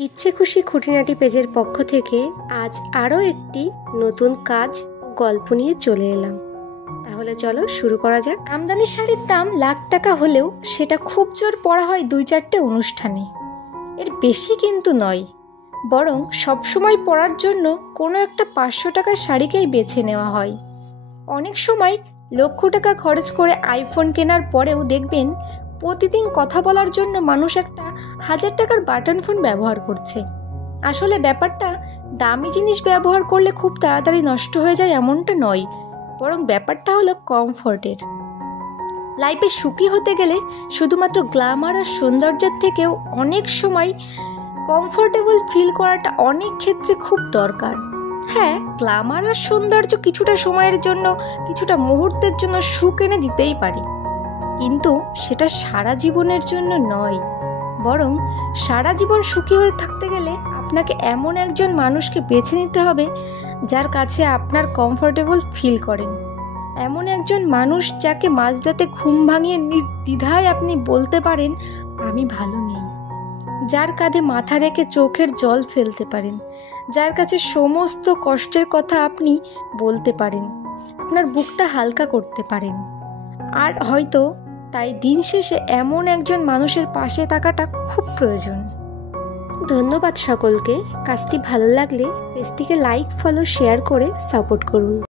ইচ্ছে খুশি খুঁটিনাটি পেজের পক্ষ থেকে আজ আরও একটি নতুন কাজ ও গল্প নিয়ে চলে এলাম। তাহলে চলো শুরু করা যাক। আমদানি শাড়ির দাম লাখ টাকা হলেও সেটা খুব জোর পরা হয় 2-4টে অনুষ্ঠানে, এর বেশি কিন্তু নয়। বরং সবসময় পরার জন্য কোনো একটা 500 টাকার শাড়িকেই বেছে নেওয়া হয়। অনেক সময় লক্ষ টাকা খরচ করে আইফোন কেনার পরেও দেখবেন প্রতিদিন কথা বলার জন্য মানুষ একটা 1000 টাকার বাটন ফোন ব্যবহার করছে। আসলে ব্যাপারটা দামি জিনিস ব্যবহার করলে খুব তাড়াতাড়ি নষ্ট হয়ে যায় এমনটা নয়, বরং ব্যাপারটা হলো কমফোর্টের। লাইফে সুখী হতে গেলে শুধুমাত্র গ্ল্যামার আর সৌন্দর্যের থেকেও অনেক সময় কমফোর্টেবল ফিল করাটা অনেক ক্ষেত্রে খুব দরকার। হ্যাঁ, গ্ল্যামার আর সৌন্দর্য কিছুটা সময়ের জন্য, কিছুটা মুহূর্তের জন্য সুখ এনে দিতেই পারে, কিন্তু সেটা সারা জীবনের জন্য নয়। বরং সারা জীবন সুখী হয়ে থাকতে গেলে আপনাকে এমন একজন মানুষকে বেছে নিতে হবে যার কাছে আপনার কমফোর্টেবল ফিল করেন। এমন একজন মানুষ যাকে মাঝরাতে ঘুম ভাঙিয়ে নির্দ্বিধায় আপনি বলতে পারেন আমি ভালো নেই, যার কাঁধে মাথা রেখে চোখের জল ফেলতে পারেন, যার কাছে সমস্ত কষ্টের কথা আপনি বলতে পারেন, আপনার বুকটা হালকা করতে পারেন। আর হয়তো তাই দিন শেষে এমন একজন মানুষের পাশে থাকাটা খুব প্রয়োজন। ধন্যবাদ সকলকে। কাজটি ভালো লাগলে পেজটিকে লাইক, ফলো, শেয়ার করে সাপোর্ট করুন।